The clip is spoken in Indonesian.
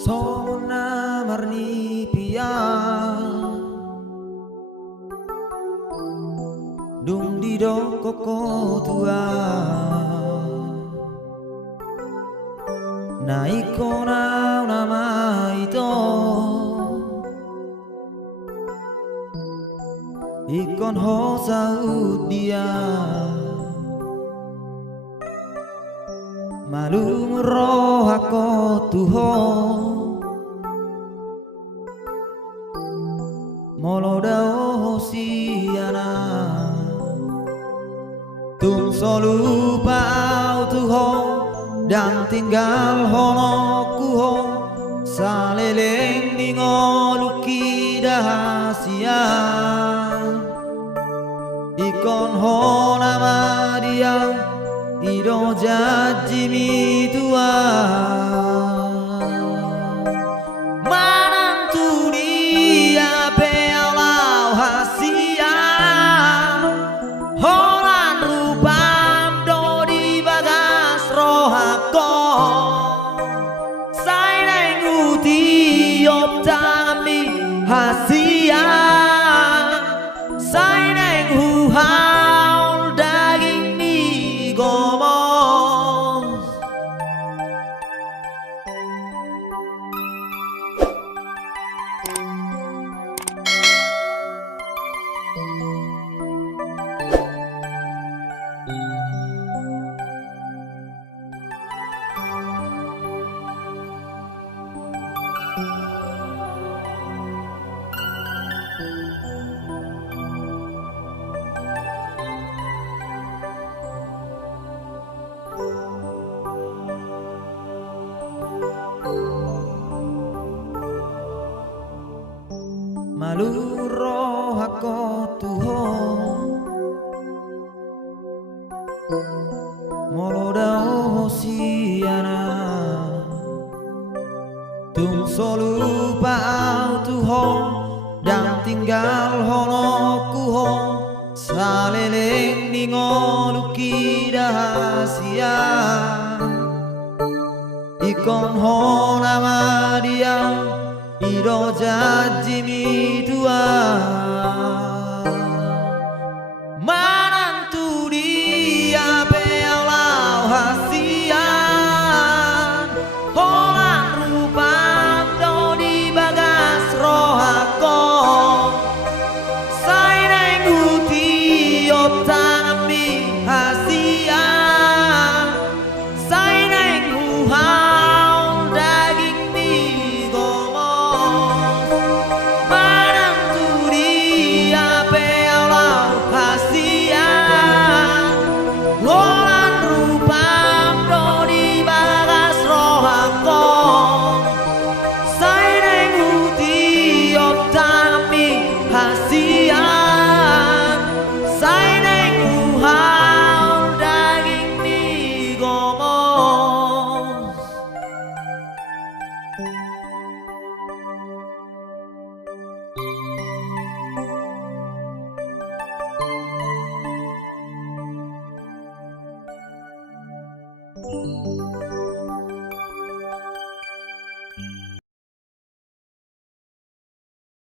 Songon marnipi Dung didongkon tua INGKON ho nama itu INGKON ho saut dia Malungun rohanghon Molo hasian Tung lupa dan tinggalhononku Saleleng ngolunghi hasian INGKON ho nama dia Ido janjimi tua Manantu dia pelau hasian Horan rupam do di bagas rohanghon Saineng uti op tami hasian Saineng huhaul daging mi gomos Malu rohanghon Molo hasian Tung lupa dan tinggalhononku Saleleng ngolunghi hasian INGKON ho nama dia Ido janjimi tua Manantu dia pelau hasian Horan rupam do di bagas rohanghon Saineng uti op tami hasian Saineng huhaul daging mi gomos Manantu dia pelau hasian Horan rupam do di bagas rohanghon Saineng uti op tami hasian Saineng huhaul daging mi gomos